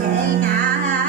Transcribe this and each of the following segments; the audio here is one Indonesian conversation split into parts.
Hey, now.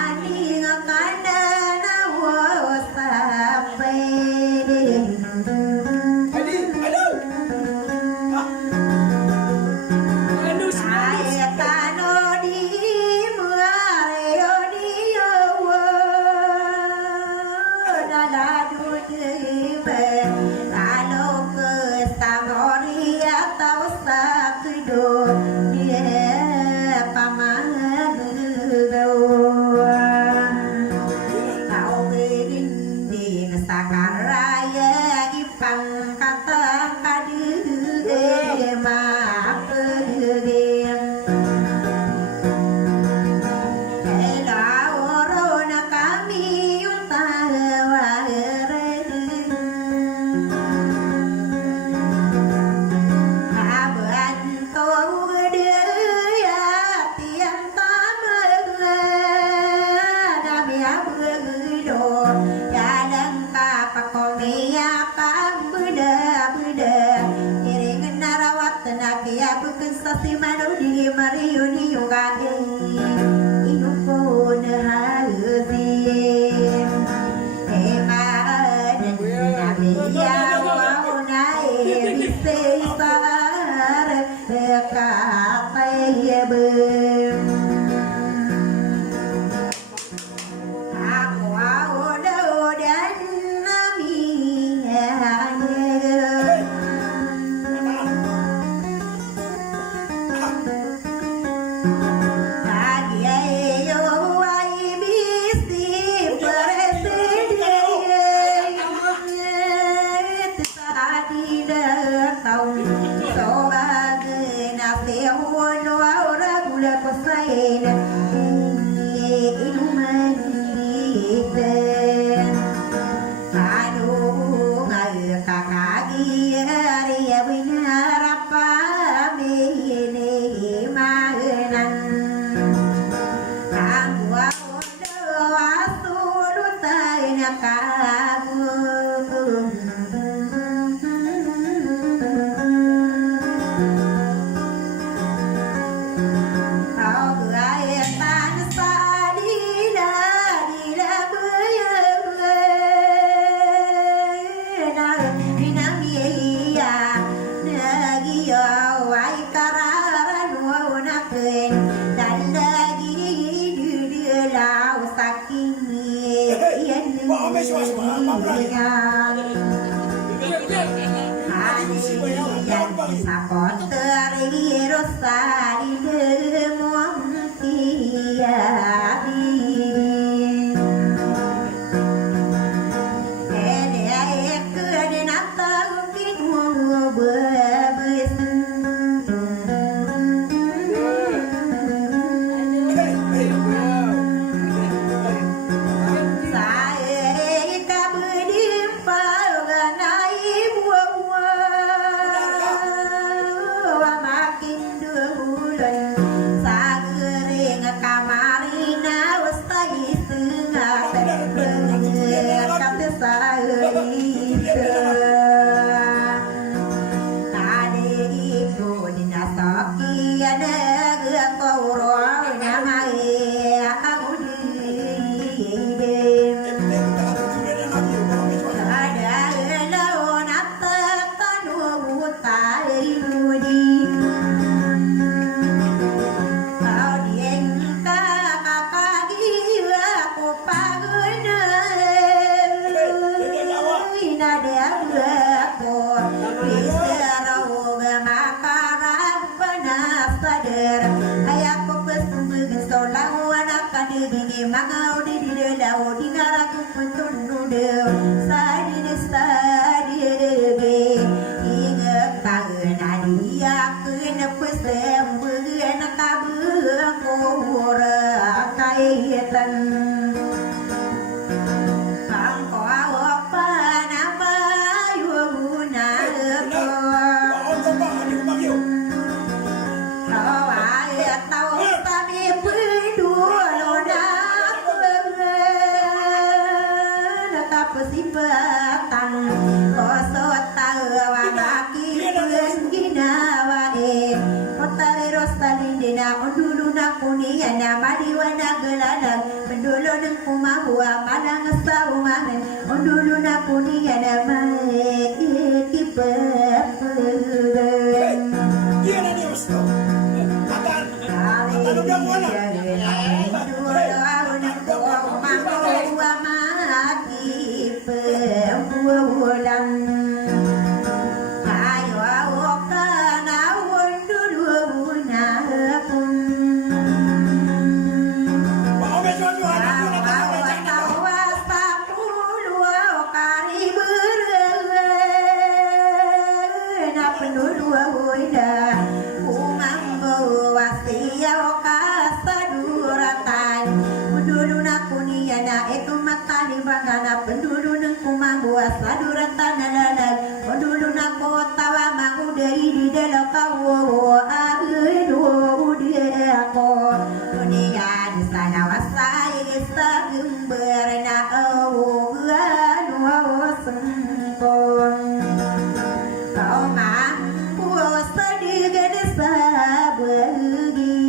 Kau mampu sedih gede sabar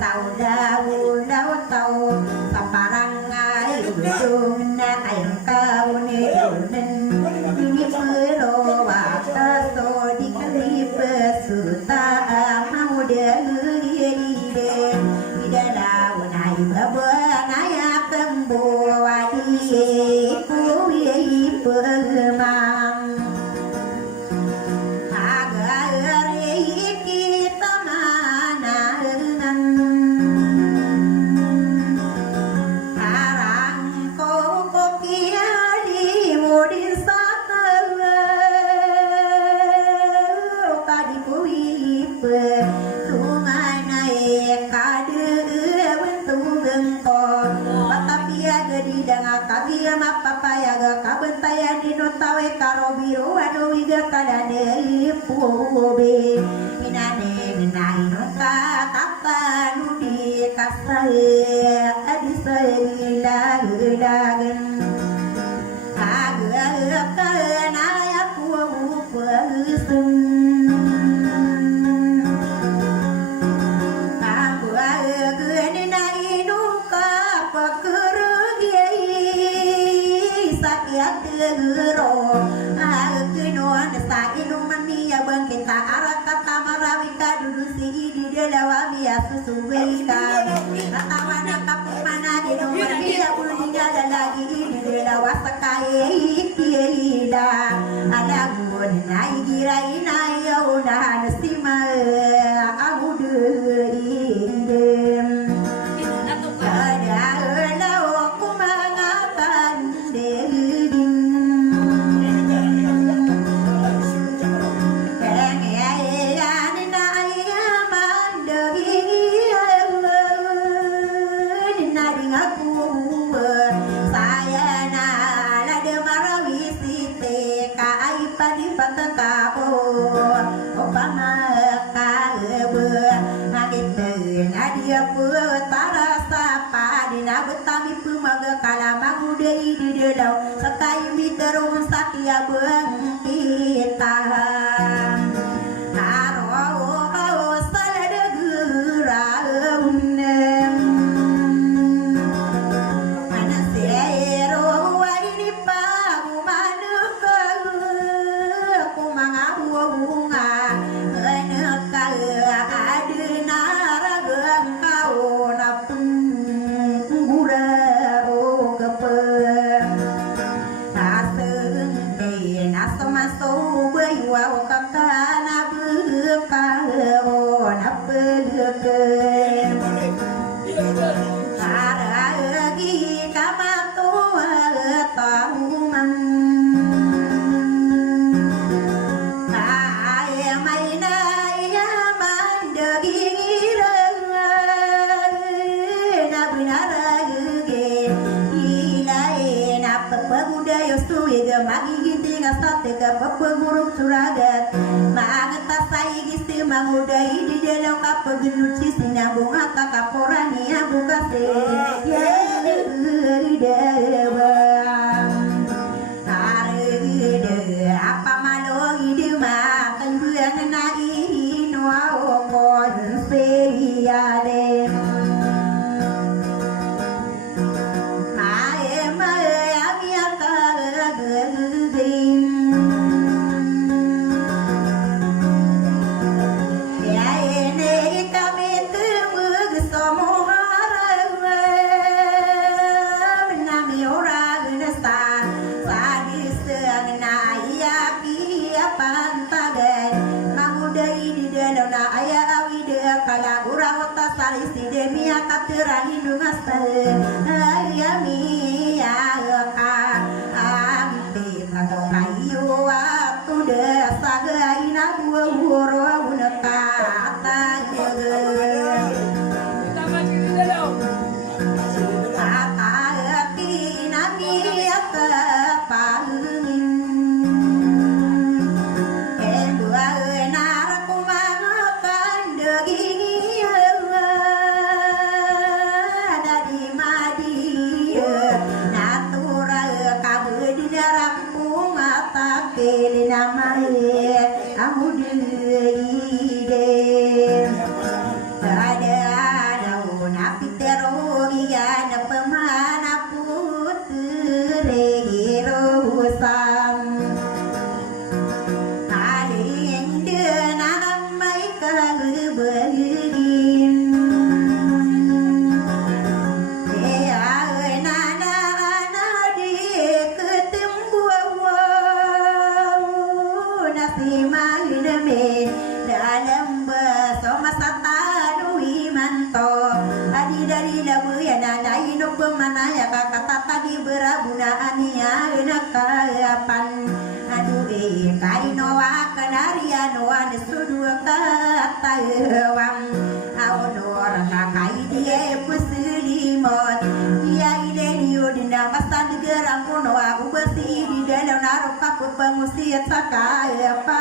daun daun tau saparangai udung na ayang kau ni dunen ini perlo waktu so di kalipe suta mau dengeri ide ida daun ay babang ayak tembo wadi puwi permang Kagia mapapaya ga kabentaya dino tawe karobiro ado wiga kadane puobe inane ninaino ka tatanudi kasae adisae lagen kagia kana ya puobe gero ageno sa inuman niya bang kita arak kata marawika dulu si di delawa biya susuwika katawa na kapumana di nomor biya ulinya lagi di delawa sakaye itiida ada gun nai girai nai yauna nasima agudem Sakai miterung sakia beng kita haro salada guraunem manasero waini pagu manuka kumanga bunga eneka adena rageng kau napung gurau kepe wow kakana berkau nak berke lagi kamato tahu mang ay maina ya mandagi na binara ge ilai na pemuda yosu ega magi sate ke pepenguruk suragat mangetas sai gisti mangudai di dalam kapegelut sisi nyambung aka kaporani buka se ya debang tarede apa malo ide makan buang nai noa kon se ya de Terakhir ngasal ayami ayaka amti atau kayu waktu desa gaina buah unaka yeah. dari labu ya nada ino pemana ya kata tadi berabuna ania nakapan aduh kaino wa kanaria no an sudu kata wang aonor kakai dia pusili mot dia ile niu dinda pasan gerang kono aku besi di dalam naruh kapu pengusiat sakai apa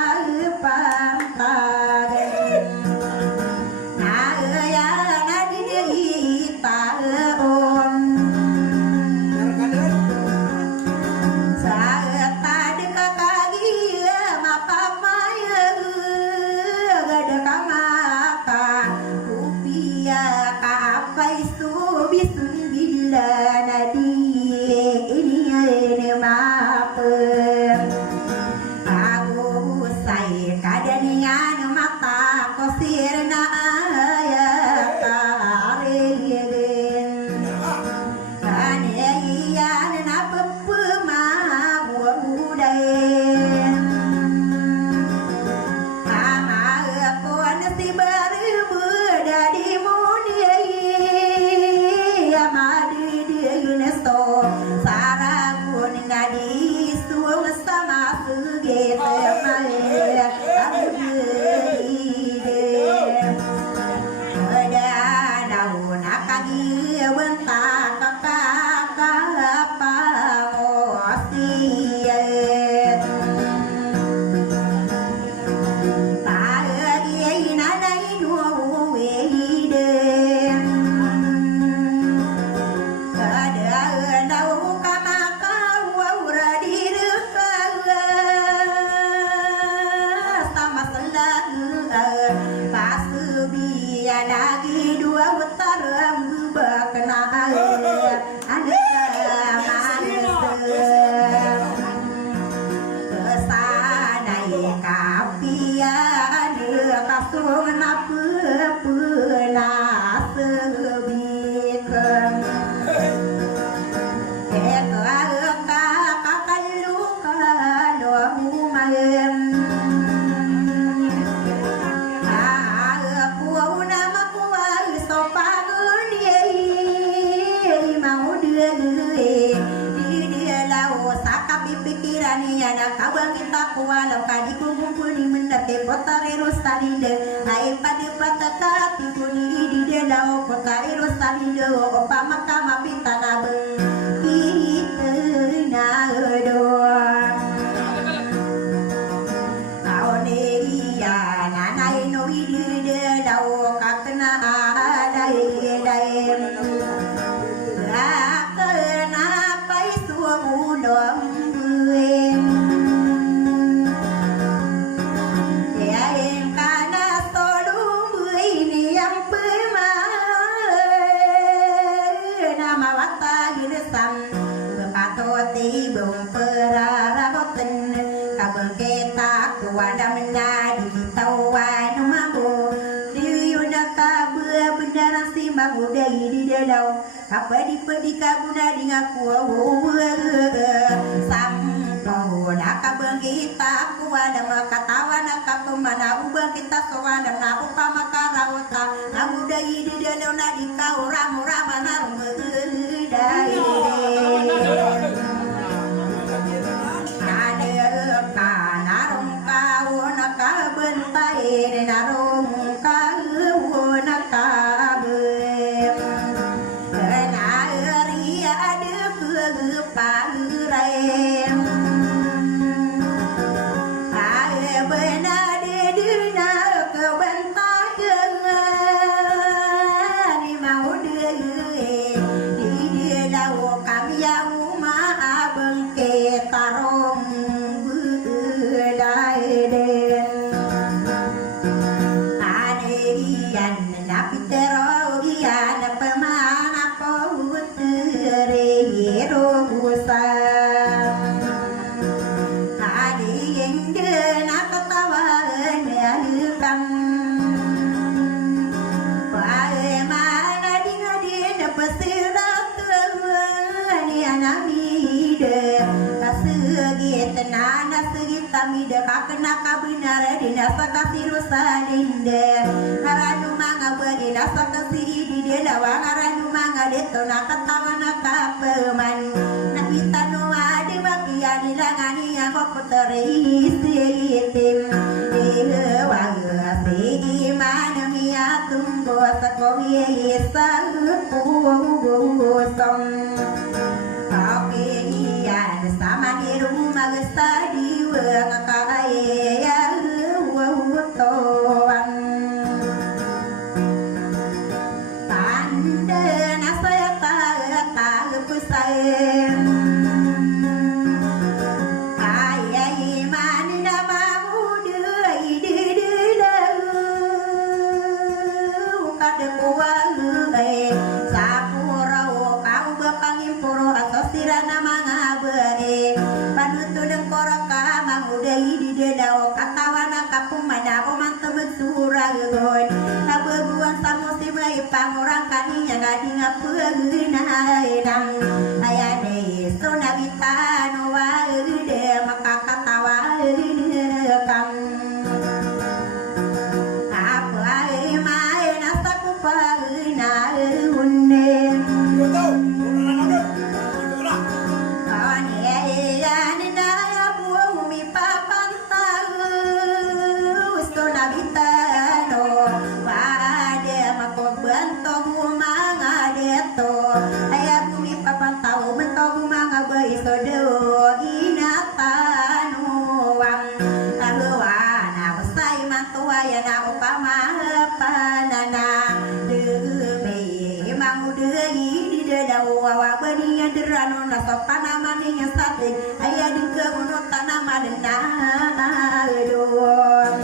Kawang kita kualau kadi kumpuni mendate potare rostalinde ai padi patata tikuni di delau potare rostalinde opa makama pitana be na do kaone iya nanai no di delau kakna dai kakna pai suamulom apa di kabuna di ngaku sampo naka bangita ku ada makatawa naka pemana ubang kita sowana na upama karawata amu dai di dalam na di kau ramu ramana rumedai ada kana rum kau naka bentai narum kau naka kakena kabinare dinasa kasirusa dinde haranu manga bagi dasa kasih di denda wangaranu ngadeto nakatawa nakapeman nakita no ade bagia dilangani ako puteri itim wangasi manami atumbo sakowi isang Oke iya sama di rumah gestadi ngakaya toan tanda nasaya tahu kusayem ayai mani nama muda ide kada kuwai sapuro kau bapangin puro atau sirana mangabe panutu deng koraka manguda ide dedao katawana kapumana o mantebet suragon kabebuan samusi mai pangurang kaninya ngadi ngapeuna edang ayane sonabita no wa ide maka katawa ide kang apa mai nasaku pauna unne Panamaninya sate ayah di kebun tanaman denah doang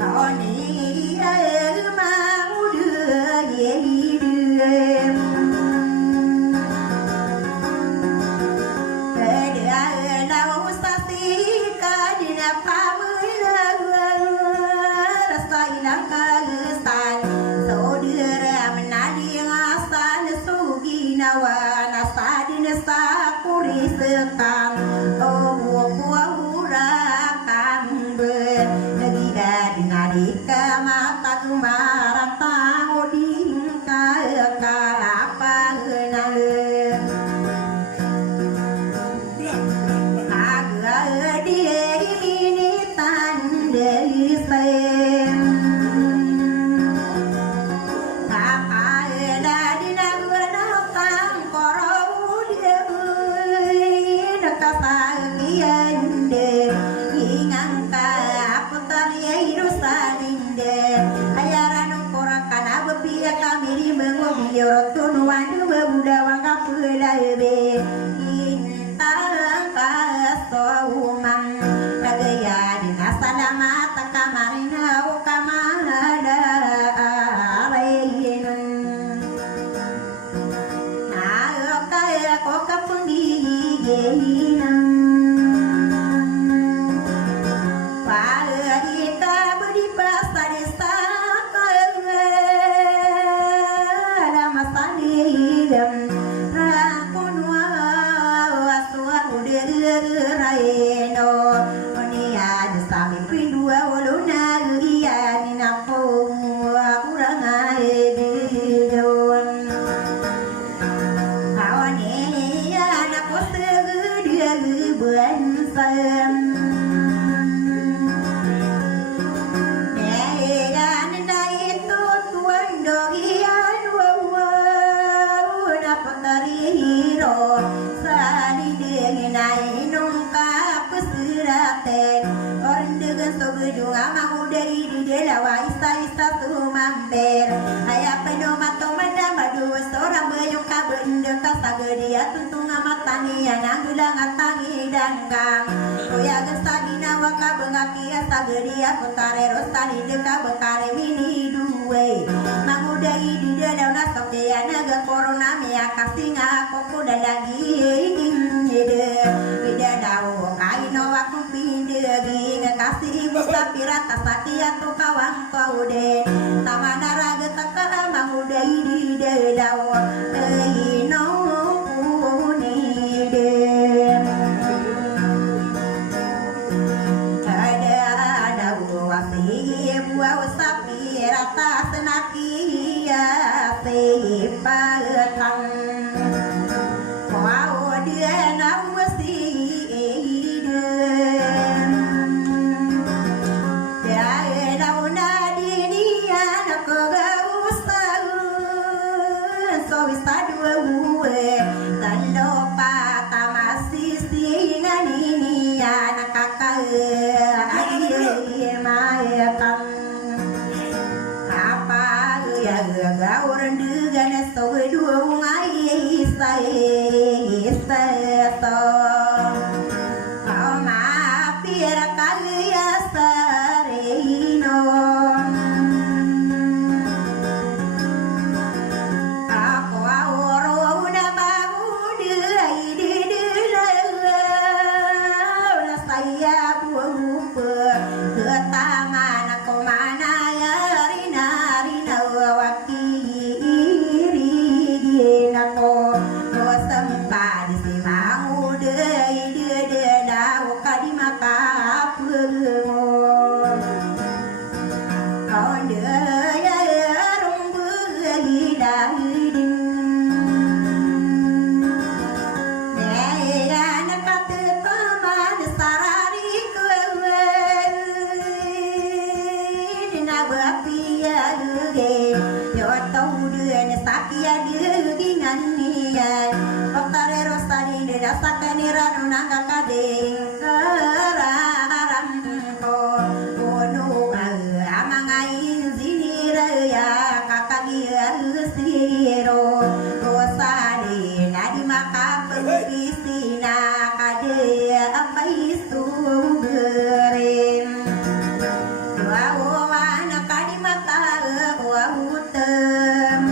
tahun ini ayah mau dia hidup ada daun sate kadina pamelang rasa hilang kesan saudara menadi ngasan suginawan sakuri sekam oh urakam ber negida dinadika mata kumarang tango dingka apa nang agak dia ini tanda sem Tunuan bebuda wangka pulaibe intang pasomang kagaya dinasada mata kamarina ukamada alainun na kaya ko kapundiginan palita budi pasade Dia tuntung amat tani yang bilang atangi dangkang Koya gesagina waka bengaki asageria kutare rostani deka bekare mini duwe Mangudai di dalam nasok dia naga corona mea kasinga koko dadagi Yede Bida dawo kaino waku pindegi Ngekasih ibu sapirata saki atau kawang kau de Tamanara getaka mangudai di dawo Eino buah sapi rata senaki ya pasipan wow dia nama si dia daw na dinia nako gausan so istadua gue tando pata masih singanini nakaka ai mayakan apa ya gauran dengan so dua ngai sai to oh ma pira kaya sarino ako auro na maudi di la saya buang ketaman ako manaya rina wakiri ako sempat si mau dia dah kadi maka pengo on dia rumbu dah nera nakat paman sarari kowe dina bapia ge yo tau dia sakia dia nganian Oktare rostari de dasakani ranuna kakadeng keraramko Ono amangain zinira ya kakagia siro Rosade nadi maka pengisina kade apa isu gerim Wawana kadi maka wahutem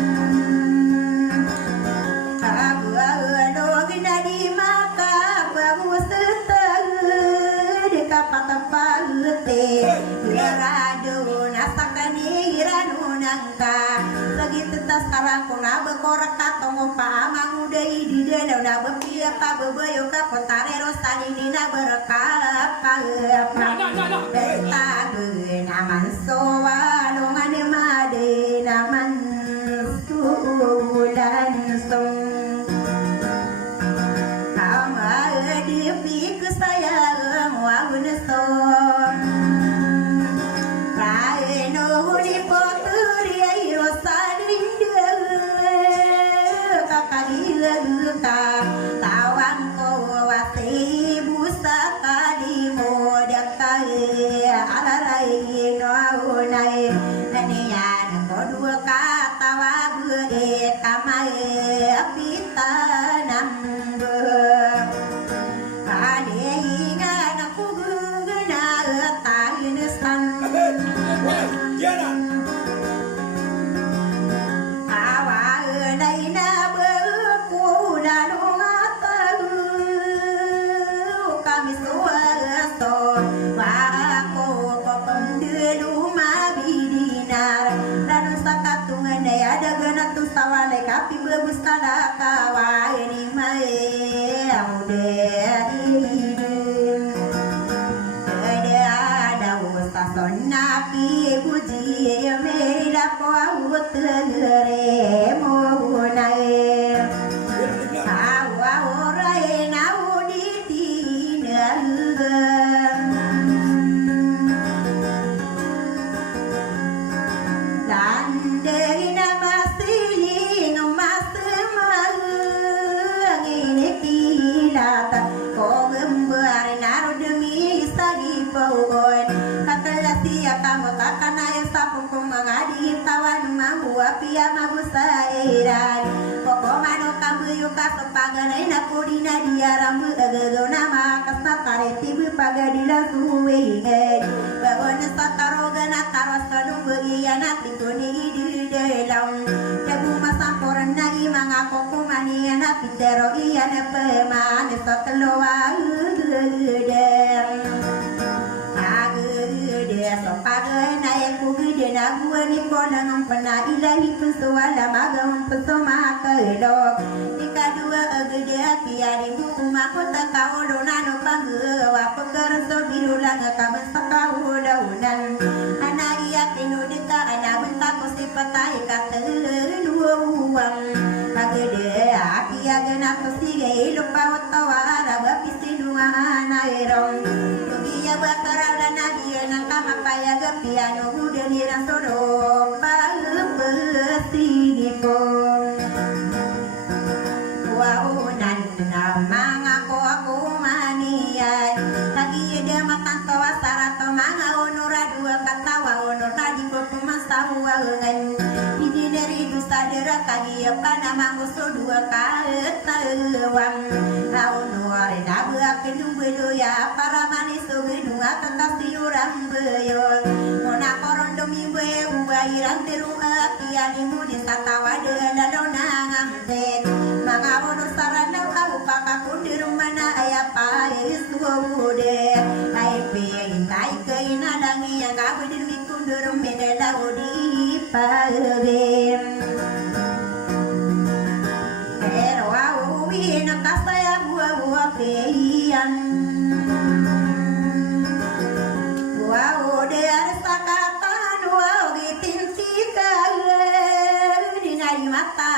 Begitu tas sekarang ku na bekorak katong pa amang uday di dana na bepia pa bebayo ka potare rosani ni na berkap pa beta naman soa longan made naman sulan song kama di pik sayang wa unesong no di poturi ai rosadin kakadila tawan ko wasi busa kadi modakai alarai no aunai nanian ko dua kata wabude kamai apita nambe kade ingan aku guna tahin san Kapi bebus tada kawai ni mae aude ada usta sonnapi puji meri la ko ut gere mo nae awa orai na uditi dan dari nama kamu takkan ayah sapung kong mengadi tawan mampu apia mahu sairan pokok mano kamu yuka sepaganai napurina dia rambu agado nama kasatare tibu pagadila suwe bahwa nesataroga nataros kanunggu iya natikuni di dalam tebu masamporan nai mangakoko mania napitero iya nepeman nesateloa sopagai naik kugi dena gua ni kona ngom pena ilahi pensuala magam pesoma kedok ika dua agede tiari buku makota kau donano pangge wa peker so birulang kaben sakau daunan ana iya tinu dita ana bentak ko sipatai kate dua to sige lupa utawara bapisinunga nairong Tugiya bakarala na dia nang kamapaya gapiano Hudani rasono pagpesigipo Waunan na mga ko maniyan Nagiyada matanto asarato mga onora dua katawa onor na di ko pumasawangan Hindi na rin sadara kagiya pa namang gusto dua kaetawang Naonor na buak pinumbedoya para maniso genunga tatasi urang beyon Mona koron domiwe uwairan terung akianimu di satawa delalo nangamdet Mga onor sarana aku pakakundirum mana ayapa isuwude Ay pingin tay kainalangi yang kawidir mikundurum medalau di pagabim Pero awuwi nakasaya buah-buah peyan Buah-ude arsakatan wawitin sikal Dinari mata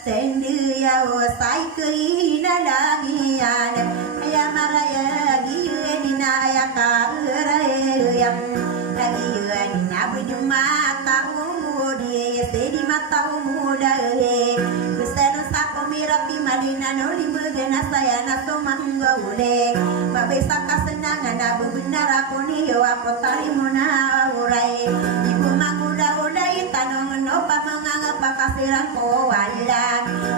Sendia sai keina lagian aya maraya gina aya karayam lagi dina bujumata umudi sedi mata umuda kusano sakomira pimalina no libena saya na tomanggaule babesa kasenangan abu benar aku ni aku tarimuna urai ibu manguda udai tanong no pamanganga pakasiran ko wala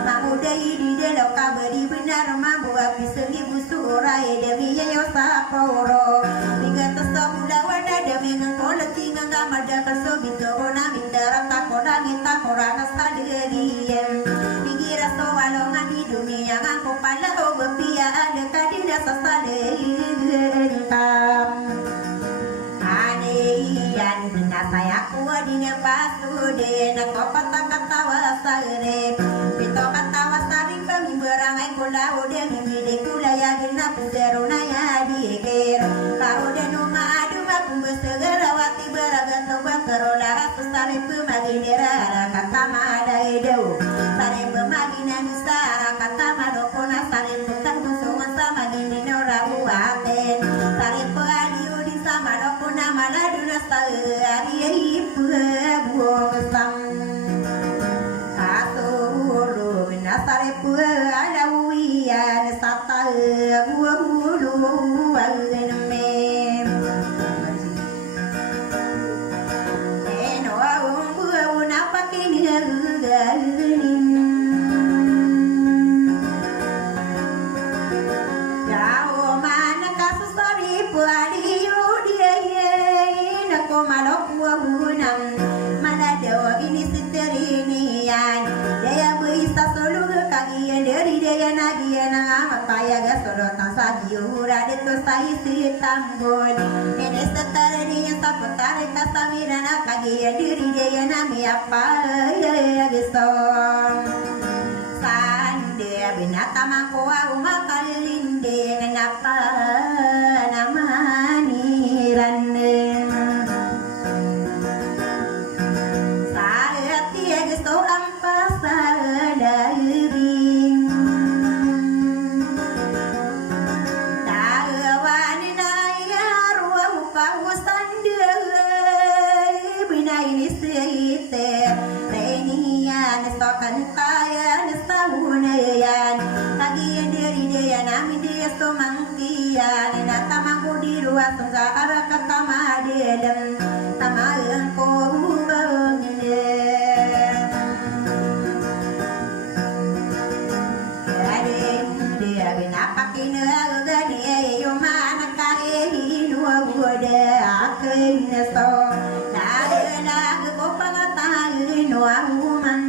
mangudai di delo kabari benar mambu api segi busurai demi yo saporo ingat samuda wada demi ngkola tinga ngamada kasobito ona mindara takora ngita korana sadigien pigira so walongan di dunia ngako pala o bepia ada kadinda sasale entam Iyan na saya kuwa din pasude na kopata-kata wasare pito kata wasari kami berangay kula ude mimide kula ya gina pudero na ya diger kau de numa adu mapumbe segera wati beraganto bakarola sare pemaginera kata mada edo sare pemagina nusara kata madokona sare putang busuma sama gini nora uaten sare peadiu di sama dokona maladuna sari buang sam aturu nasare ala wiya sata buang alme eno buang napakini galin jauh mana kasus sari puadiu malok buang malado ini seterinian daya bisa solo kagian dari daya nagian apa ya gasorotan sajiura itu sai sitambon ini seterinian saputar kasamiran kagian dari daya nami apa ya gesong sande binata mangkoa umakalinde ngapa namani ranne Sangara kata madem tamayan ko bangile Gadem dia binapakin agani yo mana kai nuwa bude akin so na ko pangatay nuwa man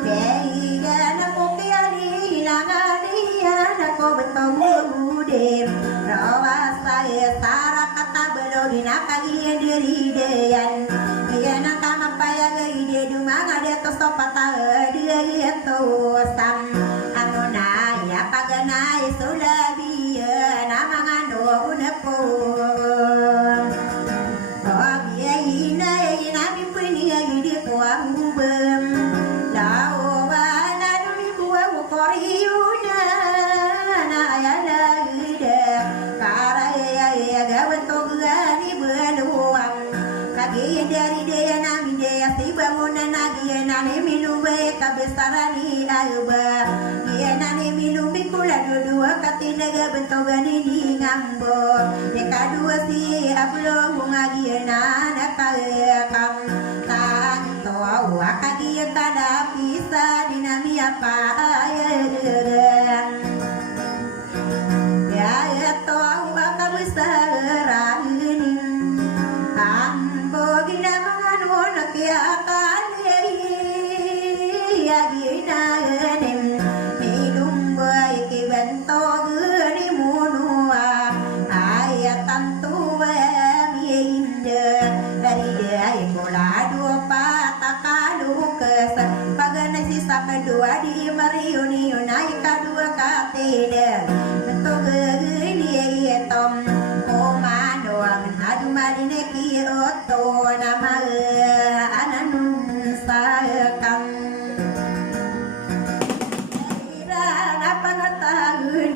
kaya na ko kali langani na ko betong bude rawa saya tara kata belodina kagian diri deyan dia nakama paya ide dumanga dia to sopata dia itu sam anona ya pagana isulabi nama ngano unepo oh dia ina bipuni ide ko ambubem lao wana dumi buah ukore bae kabesarani alba yenane minum bikula dua katinaga bentogani di ngambo nekadua si ablo ngagiena nakam tanto wakagi kada bisa dinami apa ya to akabesarani ambo gina mangano nakia kedua di mariuni unai kadua katede bentuk gini tom komando menadu madine kioto nama ananun sakam ira apa ngataun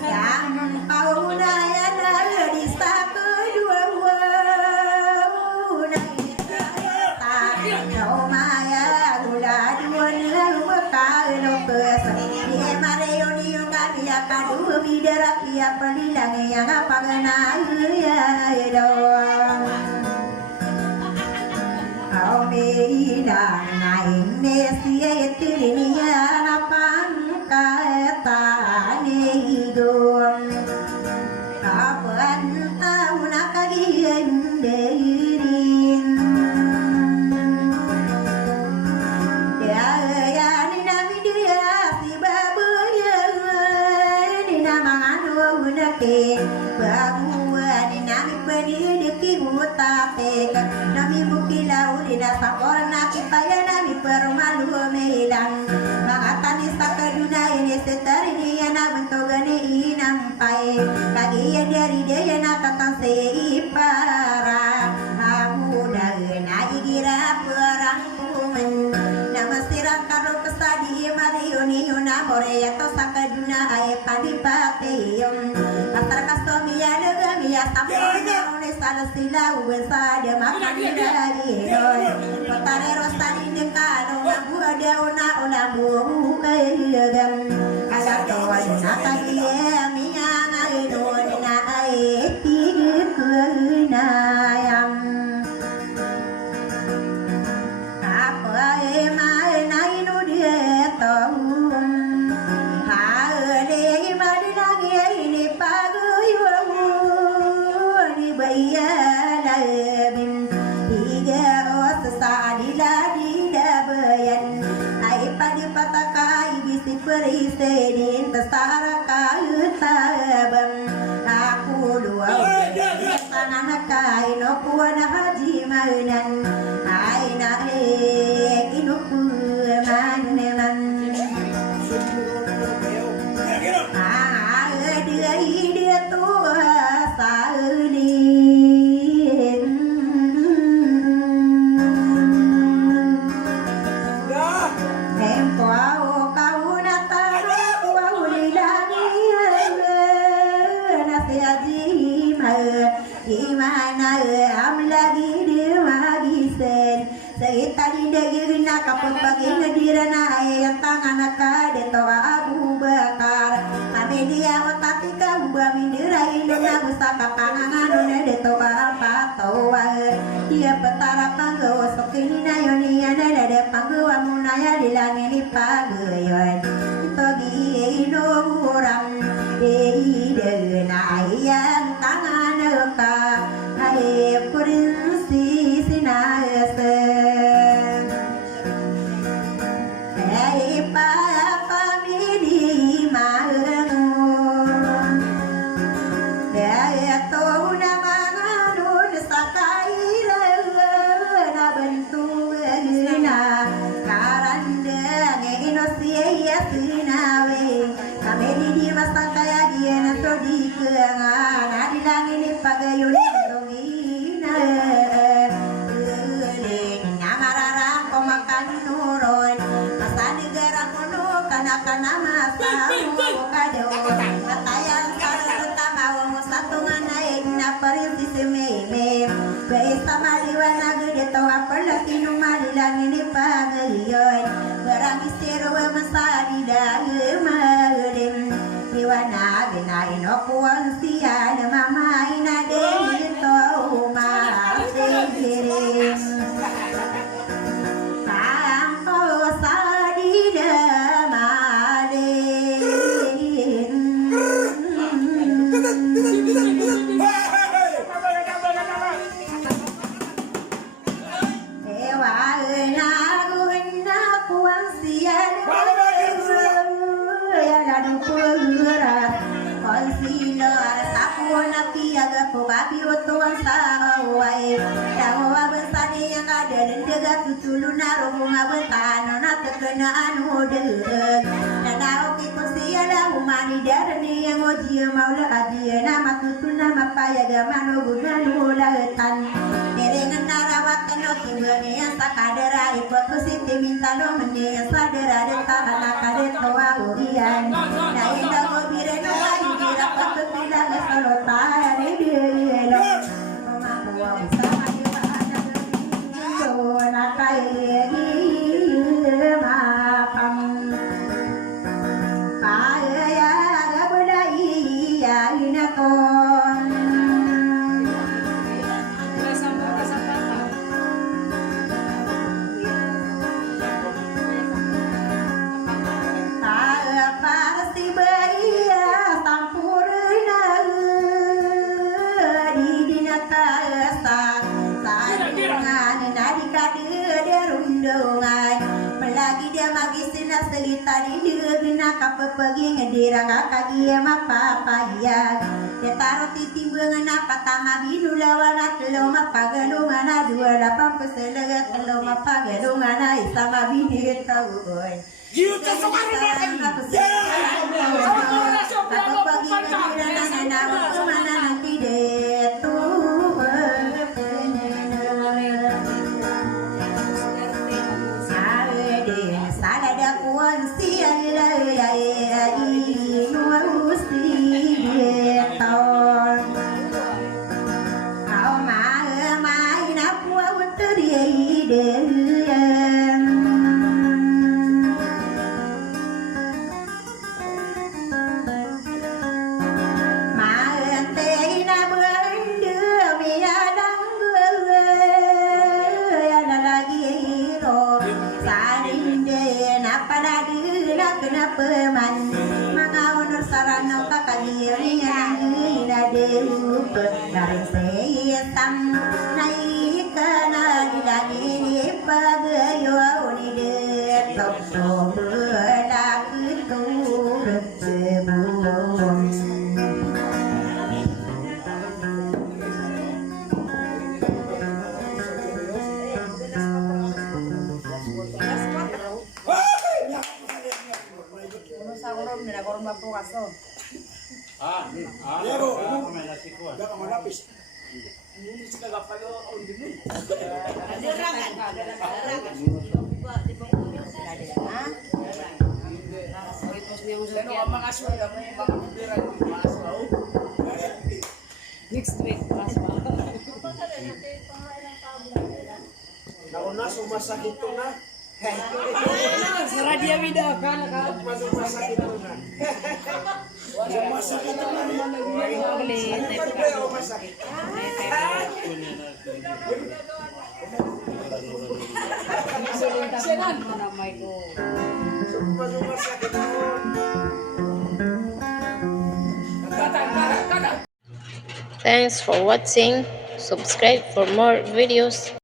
yang kau naya di saku dua kadu bidara pia pelilang yang apa kenal ya dong kau bilang naik mesia itu dunia lapang kata hidung kapan tahu nak kagian derin ya ya ni nabi dia si babu ke bahwa dinami pendidiki mutapek nami bukilau dina sakor naki paya nami permalu melang mangatani sakaduna ini setari dia na bentogani inampai kagian dari dia na tatang seipara amuda na igira perang kumen nama sirang karo kesadi mariuni una moreya to sakaduna ay padipateyong Antara kastomia negamia tampona unesala sila uwesa dia makan dari don Potare rostani nekano nabu ada una buhu kayagam Kala toa dina kagiye miya ngaino dina aeti kunayam Apa ema naino dia tohum Perisedin tesara kayu tabam aku dua tangan kain okuana haji mainan aina inuku maneman dia tua saudi tadi dagingna kapot bagi ngedirana ayat tangan ka detoa Abu Bakar amedia otatika ubah mindira indona usaka pangangan detoa patoa dia petara panggo sokini nayoni ana dade panggo amunaya dilangini pageyon togi ino uram deuna ayang tangan ka ae prinsi sinase wana gede toa perlatinu malilangin ipagayoy Barang istiro masari dahil malim Iwana ginain okuan siya na mamain na din ito umasigirin Tangko sa dinamarin Babi otuan sawai dawa besani yang ada dan jaga tutulu naruh ngabetano na tekena anu deug nana oki kusia da humani darani yang oji maula adia nama tutul nama payaga mano gudanu lautan derengan narawatan oki bani yang sakadera ipotu siti minta lo meni yang sadera de tahana kade toa udian na inda gobireno ayu dira patutila gasolota Tadi dia guna kapal pergi ngedirang kaki apa ya. Dia taruh titi bengan apa tama binu lawan telom apa galungan dua lapang peselega telom apa galungan isama bini tahu boy. You just want to kapal pergi ngedirang anak mana nanti deh tuh. Dari setan naik kena dilagi pagayo ni detok sobedak itu sebelum Next week, nauna sumasakit to na. Sarah dia beda kan? Masuk masakit to na. Sumasakit to na. Masakit. Sinan mo na may go. Sumasakit to. Thanks for watching. Subscribe for more videos.